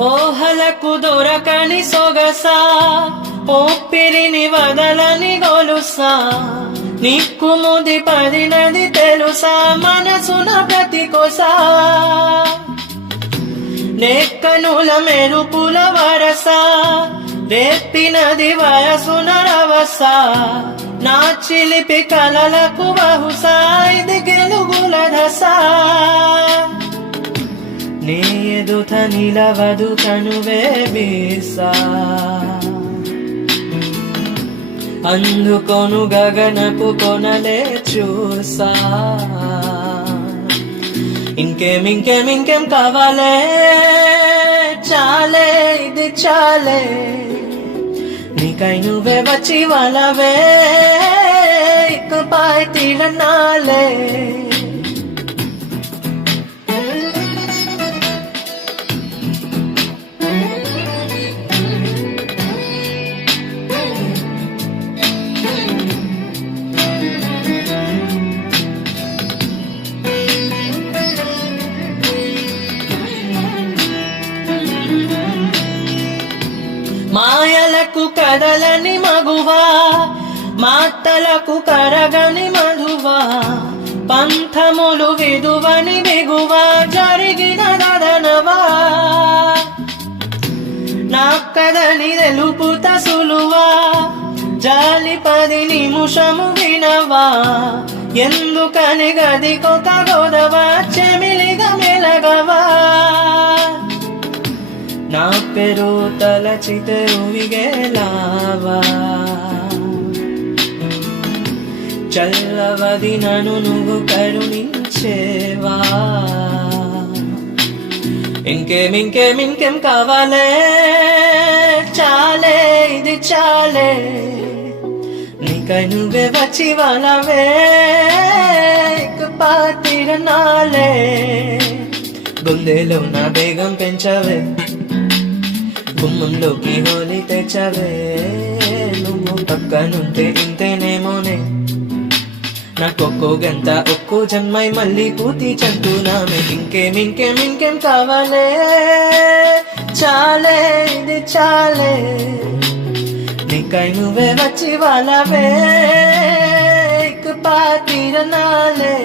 ఓహలకు దొరకని సొగసా ఊపిరిని వదలని గొలుసా నీకు ముది పడినది తెలుసా మనసున ప్రతి కొసా నేక్కనుల మెరుపుల వరస రేపినది వయసున రవస నా చిలిపి కలలకు బహుశా ఇది గెలుగుల దశ నీ ఎదుట నిలవదు కనువే వీసా అందుకొను గగనపు కొనలే చూసా ఇంకేం కావాలే చాలే ఇది చాలే నీకై నువ్వే వచ్చి వాళ్ళవే ఇకపై తిరనాలే మాయలకు కదలని మగువా మాటలకు కరగని మధువా పంథములు విదువని బిగువా జరిగిన గదనవా నా కదని తెలుపుత సులువా జాలి 10 నిమిషము వినవా ఎందుకని గదికొక గొడవ చెమిలిగా మెలగవా నా పేరు తలచితే ఉవిగేలావా చల్లవది నన్ను నువ్వు కరుణించేవా ఇంకేం కావాలే చాలే ఇది చాలే నీకై నువ్వే వచ్చి వాళ్ళవే ఇకపై తిరనాలే గుండెలో నా బేగం పెంచవే గుమ్మంలోకి హోలీ తెచ్చవే నువ్వు పక్కనుంటే ఇంతేనేమోనే నాకొక్కో గంట ఒక్కో జన్మై మళ్ళీ పూర్తి చంటున్నామే ఇంకేం కావాలే చాలే ఇది చాలే నీకై నువ్వే వచ్చి వాళ్ళవే ఇకపై తిరనాలే